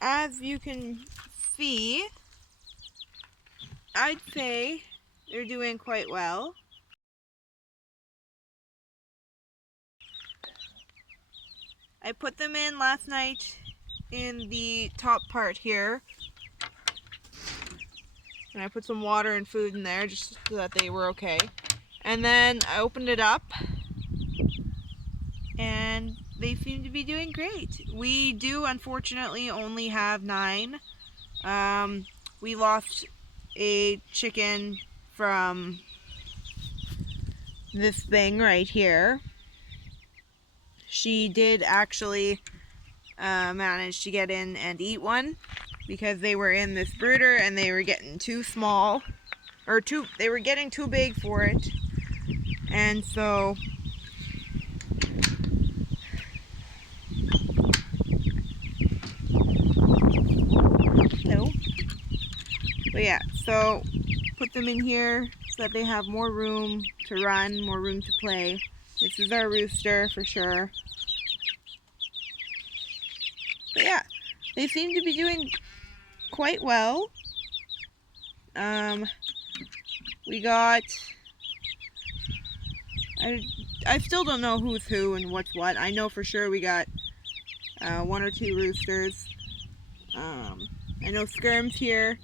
as you can see, I'd say they're doing quite well. I put them in last night in the top part here. And I put some water and food in there just so that they were okay. And then I opened it up and they seem to be doing great. We do unfortunately only have 9. We lost a chicken from this thing right here. She did actually manage to get in and eat one because they were in this brooder and they were getting too small, or they were getting too big for it. And so but yeah, so put them in here so that they have more room to run, more room to play. This is our rooster for sure. But yeah, they seem to be doing quite well. We got, I still don't know who's who and what's what. I know for sure we got 1 or 2 roosters. I know Skirm's here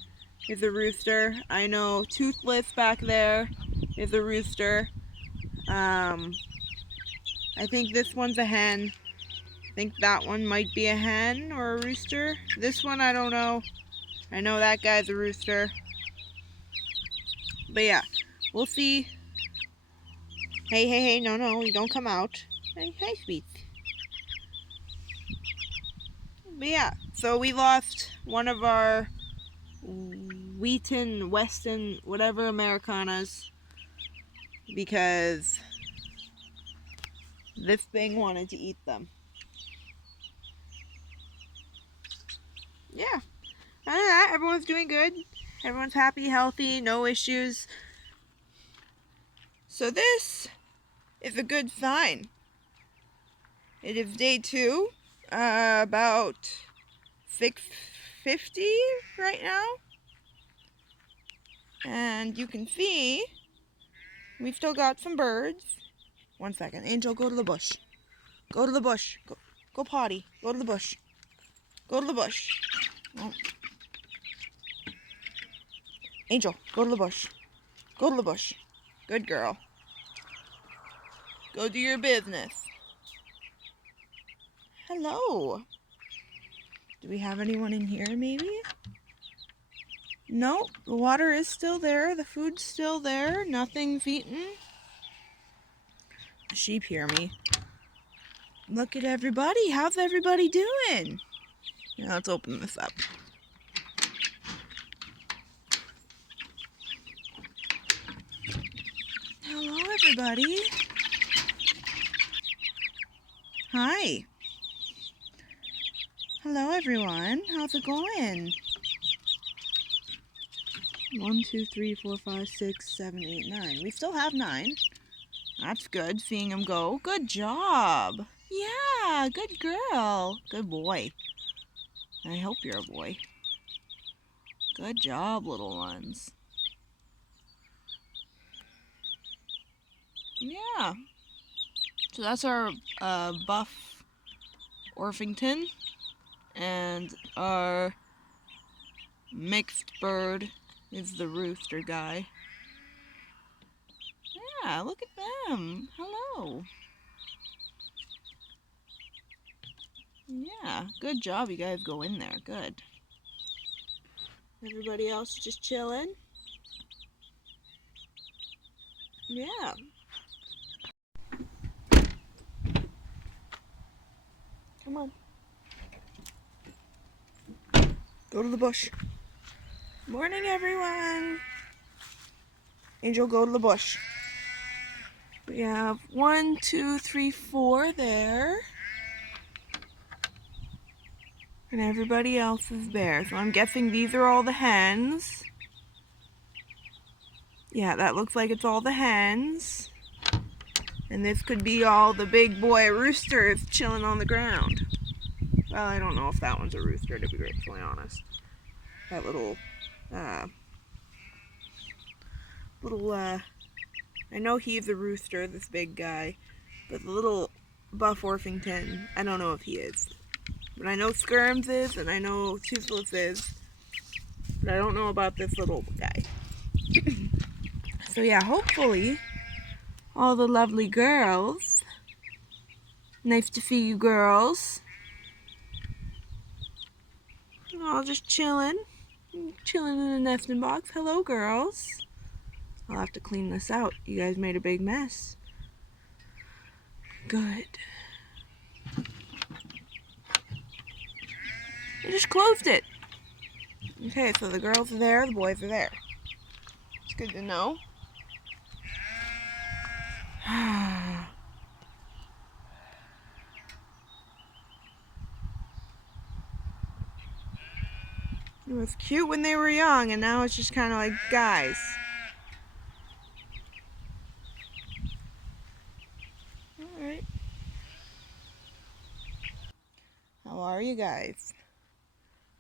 is a rooster. I know Toothless back there is a rooster. I think this one's a hen. I think that one might be a hen or a rooster. This one I don't know. I know that guy's a rooster. But yeah, we'll see. Hey, no, you don't come out. Hey, sweet. But yeah, so we lost one of our Wheaton, Weston, whatever Americanas because this thing wanted to eat them. Yeah, other than that, everyone's doing good. Everyone's happy, healthy, no issues. So this is a good sign. It is day 2, about 6:50 right now. And you can see we've still got some birds. 1 second. Angel, go to the bush. Go to the bush. Go potty. Go to the bush. Go to the bush. Oh. Angel, go to the bush. Go to the bush. Good girl. Go do your business. Hello. Do we have anyone in here maybe? No, the water is still there. The food's still there. Nothing's eaten. The sheep hear me. Look at everybody. How's everybody doing? Now let's open this up. Hello, everybody. Hi. Hello, everyone. How's it going? 1, 2, 3, 4, 5, 6, 7, 8, 9. We still have 9. That's good, seeing them go. Good job. Yeah, good girl. Good boy. I hope you're a boy. Good job, little ones. Yeah. So that's our buff Orpington. And our mixed bird is the rooster guy. Yeah, look at them. Hello. Yeah, good job. You guys go in there. Good. Everybody else just chilling? Yeah. Come on. Go to the bush. Morning, everyone. Angel, go to the bush. We have 1, 2, 3, 4 there. And everybody else is there. So I'm guessing these are all the hens. Yeah, that looks like it's all the hens. And this could be all the big boy roosters chilling on the ground. Well, I don't know if that one's a rooster, to be gratefully honest. That little, I know he's a rooster, this big guy, but the little buff Orpington, I don't know if he is. But I know Skirms is, and I know Toothless is, but I don't know about this little guy. So yeah, hopefully, all the lovely girls, nice to see you girls, all just chilling in the nesting box. Hello girls. I'll have to clean this out. You guys made a big mess. Good. I just closed it. Okay, so the girls are there, the boys are there. It's good to know. It was cute when they were young, and now it's just kind of like guys. Alright. How are you guys?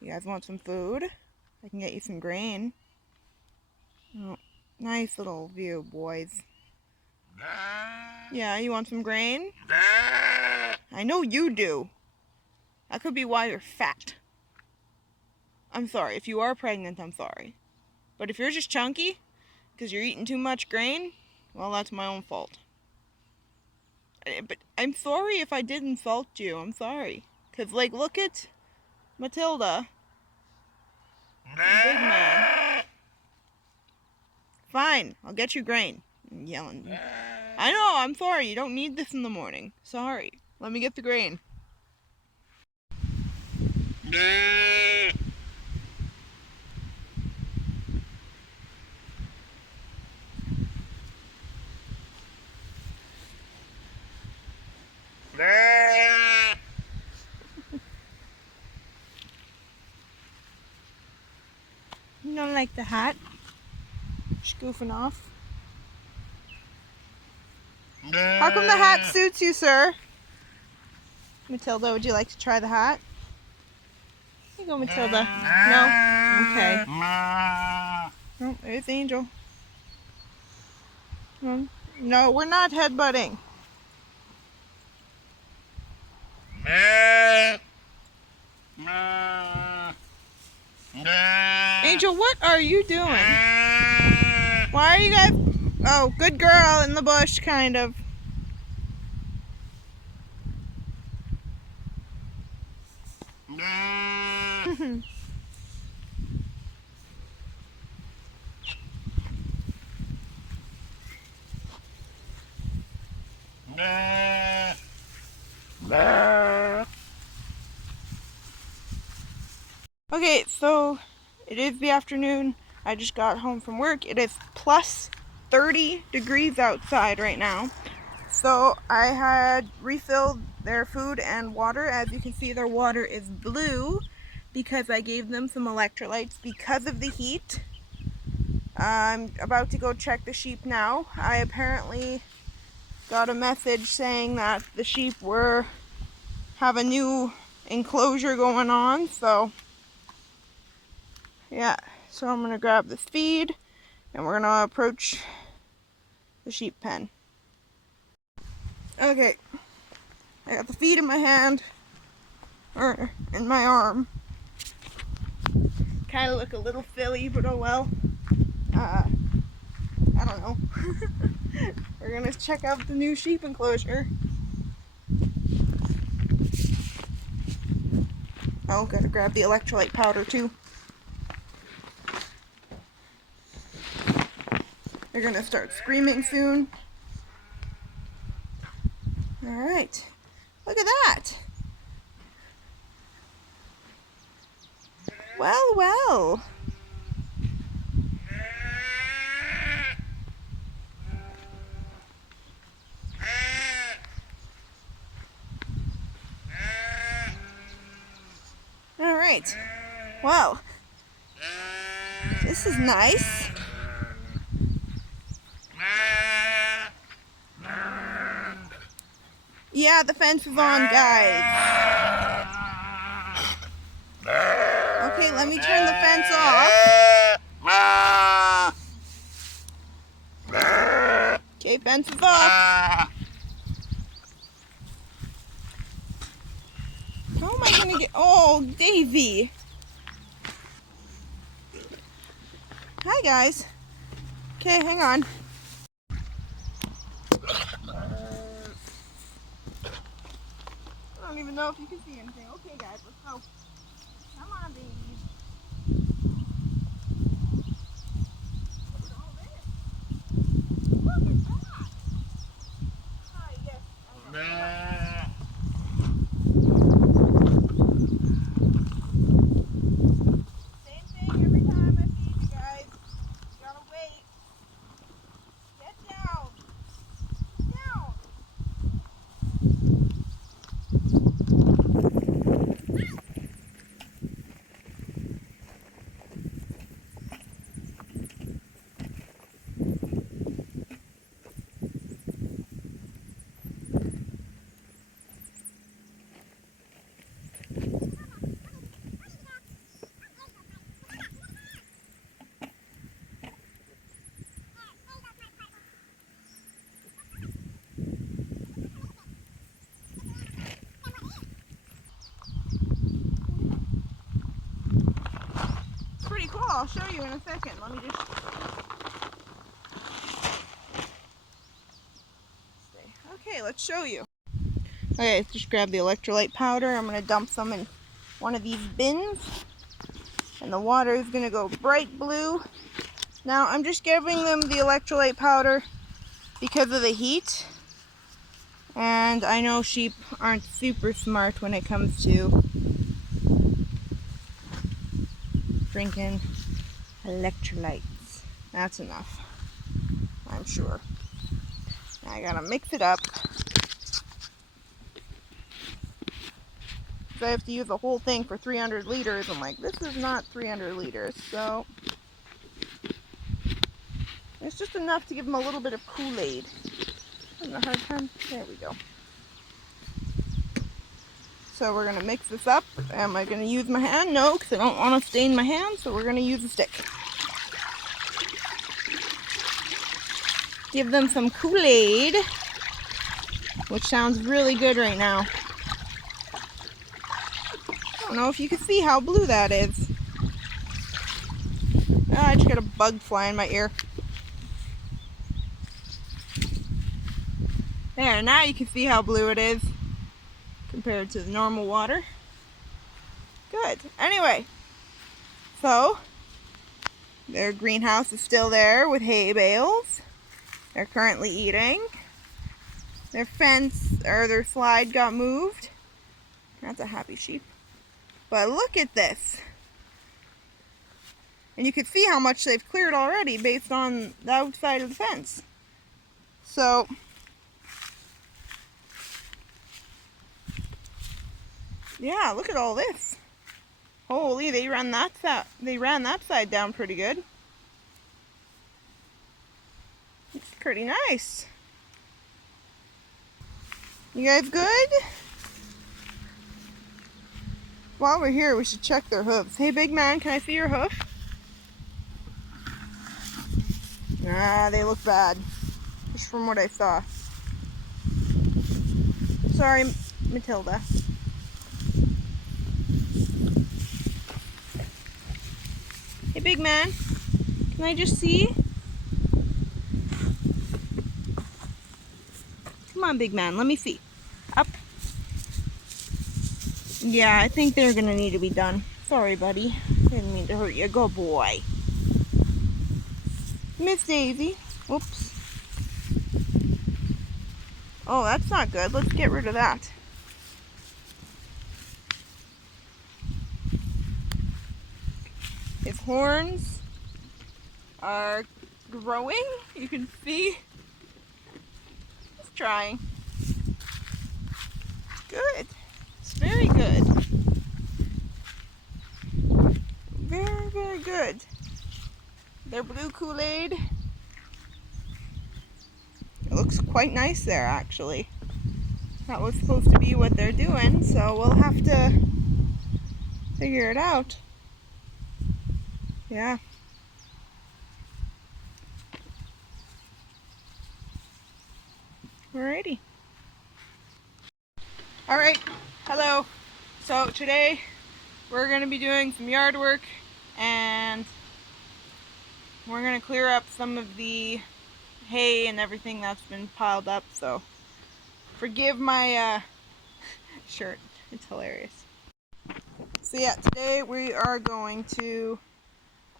You guys want some food? I can get you some grain. Oh, nice little view, boys. Yeah, you want some grain? I know you do. That could be why you're fat. I'm sorry. If you are pregnant, I'm sorry. But if you're just chunky, because you're eating too much grain, well, that's my own fault. But I'm sorry if I did insult you. I'm sorry. Because, like, look at Matilda. Big man. Fine, I'll get you grain. I'm yelling. I know, I'm sorry. You don't need this in the morning. Sorry. Let me get the grain. You don't like the hat? Just goofing off. How come the hat suits you, sir? Matilda, would you like to try the hat? Here you go, Matilda. No? Okay. Oh, there's Angel. No, we're not headbutting. Angel, what are you doing? Why are you guys... Oh, good girl in the bush, kind of. Okay, so it is the afternoon. I just got home from work. It is plus 30 degrees outside right now. So I had refilled their food and water. As you can see, their water is blue because I gave them some electrolytes because of the heat. I'm about to go check the sheep now. I apparently got a message saying that the sheep have a new enclosure going on, so yeah. So I'm gonna grab this feed and we're gonna approach the sheep pen. Okay, I got the feed in my hand, or in my arm. Kind of look a little silly, but oh well. I don't know. We're gonna check out the new sheep enclosure. Oh, gotta grab the electrolyte powder too. They're gonna start screaming soon. Alright, look at that. Well, well. Alright, well, this is nice. Yeah, the fence is on, guys. Okay, let me turn the fence off. Okay, fence is off. How am I gonna get... Oh, Davy. Hi, guys. Okay, hang on. I don't even know if you can see anything. Okay, guys, let's go. Come on, baby. Look at all this. Look at that. Hi, yes, I know. Same thing every time I feed you guys. You gotta wait. Get down. Down. It's pretty cool. I'll show you in a second. Let me just... Okay, let's show you. Okay, just grab the electrolyte powder. I'm going to dump some in one of these bins. And the water is going to go bright blue. Now, I'm just giving them the electrolyte powder because of the heat. And I know sheep aren't super smart when it comes to drinking electrolytes. That's enough, I'm sure. Now I gotta mix it up. So I have to use the whole thing for 300 liters. I'm like, this is not 300 liters. So it's just enough to give them a little bit of Kool-Aid. Having a hard time. There we go. So we're gonna mix this up. Am I gonna use my hand? No, because I don't want to stain my hand. So we're gonna use a stick. Give them some Kool-Aid, which sounds really good right now. I don't know if you can see how blue that is. Oh, I just got a bug fly in my ear. There, now you can see how blue it is compared to the normal water. Good. Anyway, so their greenhouse is still there with hay bales. They're currently eating. Their fence, or their slide got moved. That's a happy sheep. But look at this. And you can see how much they've cleared already based on the outside of the fence. So, yeah, look at all this. Holy, they ran that side down pretty good. It's pretty nice. You guys good? While we're here, we should check their hooves. Hey, big man, can I see your hoof? Ah, they look bad. Just from what I saw. Sorry, Matilda. Hey, big man, can I just see? Come on, big man, let me see. Up. Yeah, I think they're gonna need to be done. Sorry, buddy. Didn't mean to hurt you. Good boy. Miss Daisy. Oops. Oh, that's not good. Let's get rid of that. His horns are growing. You can see. He's trying. Good. It's very good. Very, very good. Their blue Kool-Aid. It looks quite nice there, actually. That was supposed to be what they're doing, so we'll have to figure it out. Yeah. Alrighty. Alright, hello. So today we're going to be doing some yard work and we're going to clear up some of the hay and everything that's been piled up. So forgive my shirt, it's hilarious. So yeah, today we are going to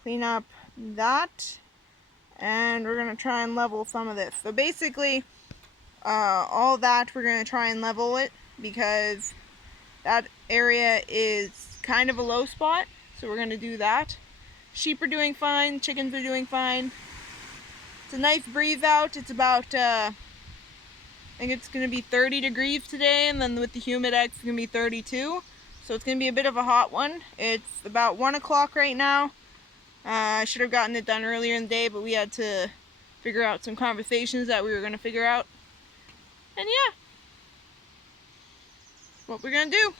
clean up that and we're going to try and level some of this. So basically all that we're going to try and level it because that area is kind of a low spot, so we're going to do that. Sheep are doing fine, chickens are doing fine. It's a nice breeze out. It's about I think it's going to be 30 degrees today, and then with the humidex it's going to be 32, so it's going to be a bit of a hot one. It's about 1 o'clock right now. I should have gotten it done earlier in the day, but we had to figure out some conversations that we were going to figure out. And yeah, what we're going to do.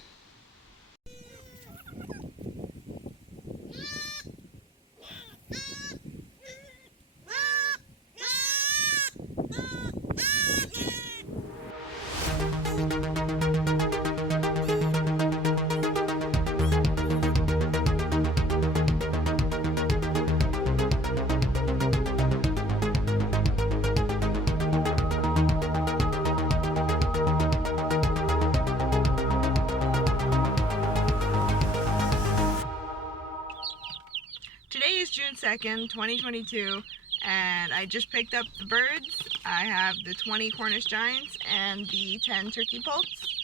Today is June 2nd, 2022, and I just picked up the birds. I have the 20 Cornish Giants and the 10 turkey poults.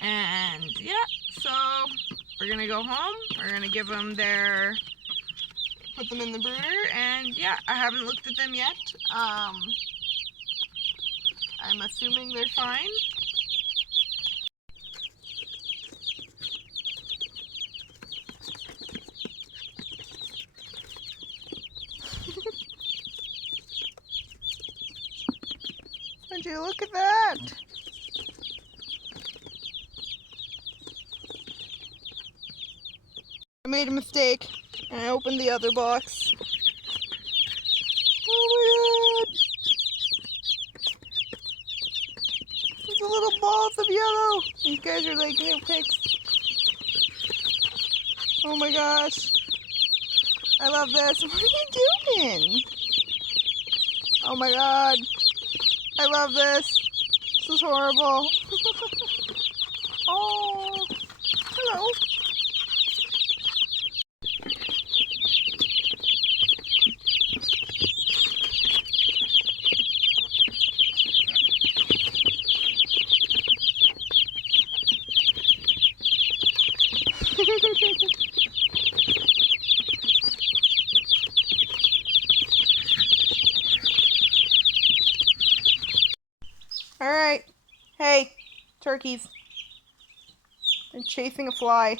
And yeah, so we're gonna go home. We're gonna give them put them in the brooder, and yeah, I haven't looked at them yet. I'm assuming they're fine. Would you look at that? I made a mistake and I opened the other box. Oh my god! There's the little balls of yellow! These guys are like new pigs. Oh my gosh. I love this. What are you doing? Oh my god. I love this. This is horrible. Oh, hello. All right. Hey, turkeys. They're chasing a fly.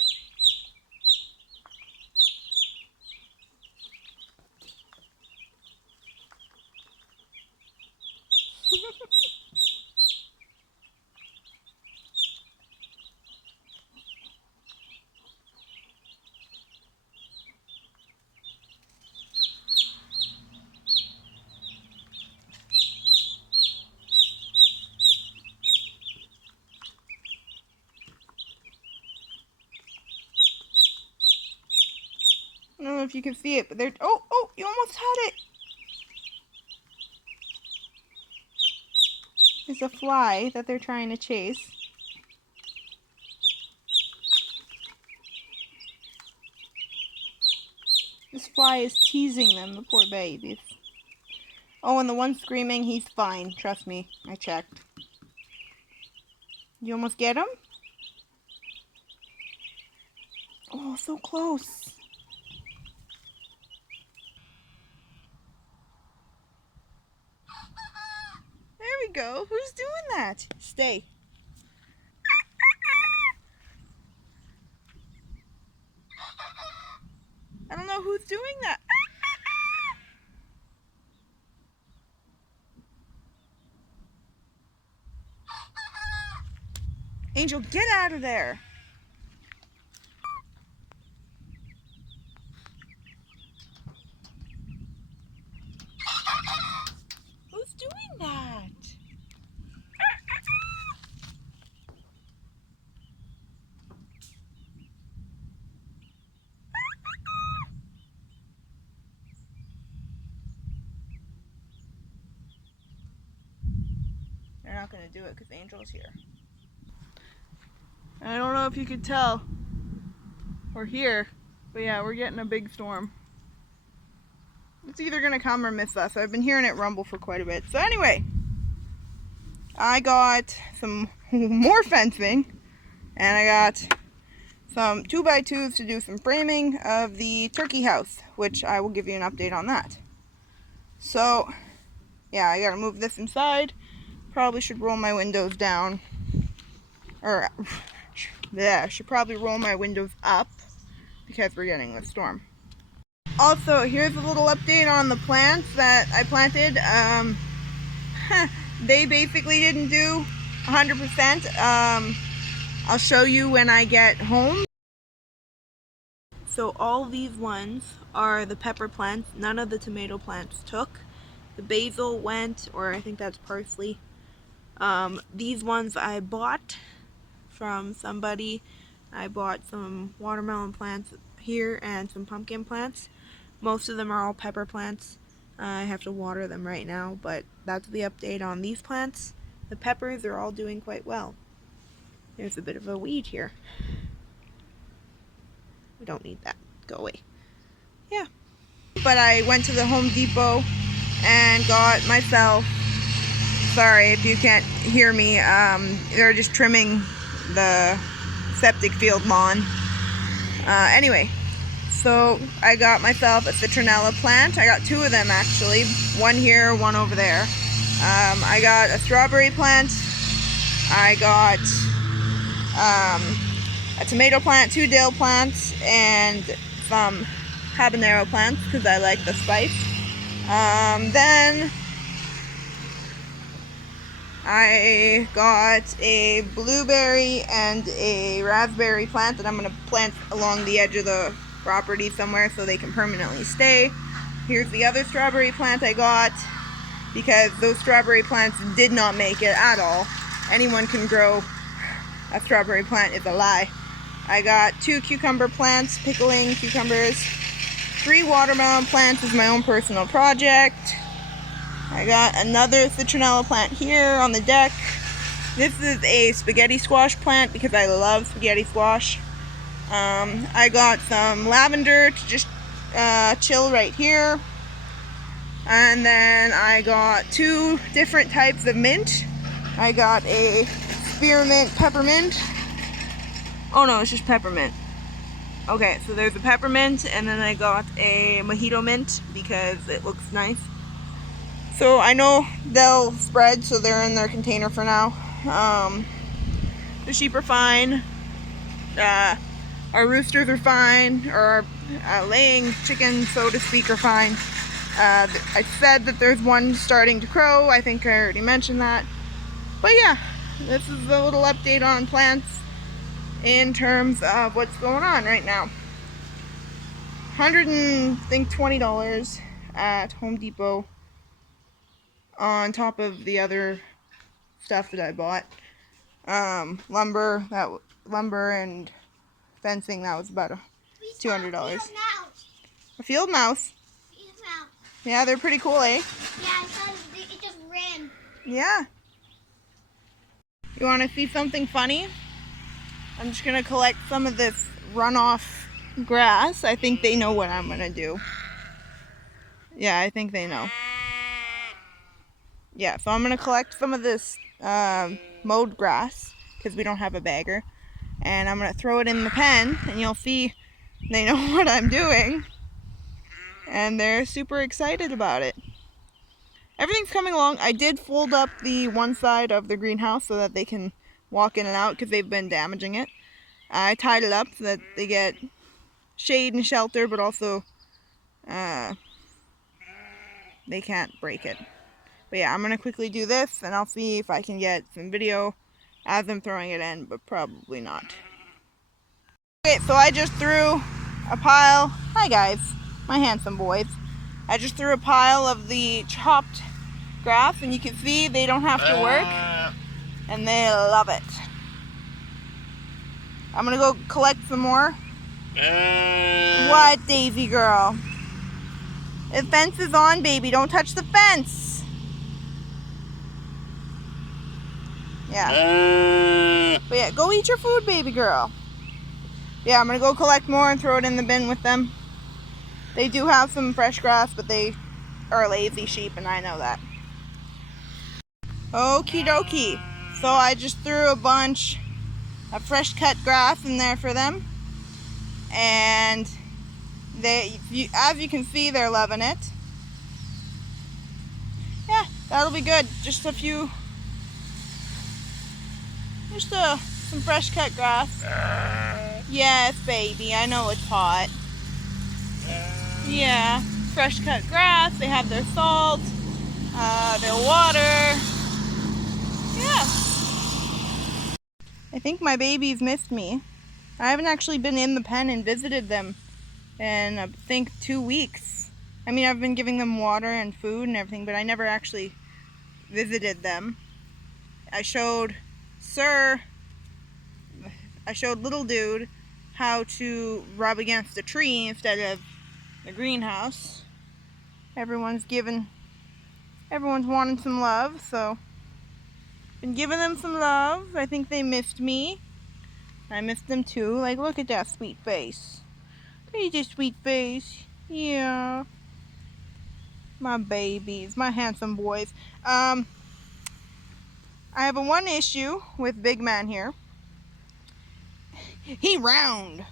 I don't know if you can see it, but they're... Oh, you almost had it. It's a fly that they're trying to chase. This fly is teasing them, the poor babies. Oh, and the one screaming, he's fine. Trust me, I checked. You almost get him? Oh, so close. There we go. Who's doing that? Stay. I don't know who's doing that. Angel, get out of there. not going to do it because Angel's here. I don't know if you could tell or hear, but yeah, we're getting a big storm. It's either going to come or miss us. I've been hearing it rumble for quite a bit. So anyway, I got some more fencing, and I got some 2x2s to do some framing of the turkey house, which I will give you an update on that. So yeah, I gotta move this inside. Probably should roll my windows down, or yeah, should probably roll my windows up because we're getting the storm. Also, here's a little update on the plants that I planted. They basically didn't do 100%. I'll show you when I get home. So all these ones are the pepper plants. None of the tomato plants took. The basil went, or I think that's parsley. These ones I bought from somebody. I bought some watermelon plants here and some pumpkin plants. Most of them are all pepper plants. I have to water them right now, but that's the update on these plants. The peppers are all doing quite well. There's a bit of a weed here. We don't need that. Go away. Yeah. But I went to the Home Depot and got myself, sorry if you can't hear me, they're just trimming the septic field lawn. Anyway, so I got myself a citronella plant. I got two of them actually, one here, one over there. I got a strawberry plant. I got a tomato plant, 2 dill plants, and some habanero plants because I like the spice. Then I got a blueberry and a raspberry plant that I'm going to plant along the edge of the property somewhere so they can permanently stay. Here's the other strawberry plant I got because those strawberry plants did not make it at all. Anyone can grow a strawberry plant, is a lie. I got 2 cucumber plants, pickling cucumbers. 3 watermelon plants is my own personal project. I got another citronella plant here on the deck. This is a spaghetti squash plant because I love spaghetti squash. I got some lavender to just chill right here. And then I got 2 different types of mint. I got a spearmint peppermint. Oh no, it's just peppermint. Okay, so there's a peppermint, and then I got a mojito mint because it looks nice. So I know they'll spread, so they're in their container for now. The sheep are fine. Our roosters are fine, or our laying chickens, so to speak, are fine. I said that there's one starting to crow. I think I already mentioned that. But yeah, this is a little update on plants in terms of what's going on right now. $120 at Home Depot on top of the other stuff that I bought. Lumber and fencing, that was about $200. A field mouse. Yeah, they're pretty cool, eh? Yeah, I saw it just ran. Yeah. You want to see something funny? I'm just going to collect some of this runoff grass. I think they know what I'm going to do. Yeah, I think they know. Yeah, so I'm going to collect some of this mowed grass because we don't have a bagger. And I'm going to throw it in the pen and you'll see they know what I'm doing. And they're super excited about it. Everything's coming along. I did fold up the one side of the greenhouse so that they can walk in and out because they've been damaging it. I tied it up so that they get shade and shelter, but also they can't break it. But yeah, I'm going to quickly do this and I'll see if I can get some video as I'm throwing it in, but probably not. Okay, so I just threw a pile. Hi guys, my handsome boys. I just threw a pile of the chopped grass and you can see they don't have to work and they love it. I'm gonna go collect some more. What, Daisy girl? The fence is on, baby. Don't touch the fence. Yeah. But yeah, go eat your food, baby girl. Yeah, I'm gonna go collect more and throw it in the bin with them. They do have some fresh grass, but they are lazy sheep, and I know that. Okie dokie. So I just threw a bunch of fresh cut grass in there for them. And as you can see, they're loving it. Yeah, that'll be good. Just some fresh cut grass. Yes, baby, I know it's hot. Yeah, fresh cut grass. They have their salt, their water. Yeah. I think my babies missed me. I haven't actually been in the pen and visited them in, I think, 2 weeks. I mean, I've been giving them water and food and everything, but I never actually visited them. I showed little dude how to rub against a tree instead of the greenhouse. Everyone's wanting some love, so been giving them some love. I think they missed me. I missed them too. Like, look at that sweet face. Look at your sweet face. Yeah. My babies, my handsome boys. I have one issue with Big Man here. He round.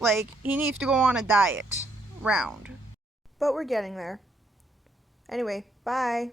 Like, he needs to go on a diet. Round. But we're getting there. Anyway, bye.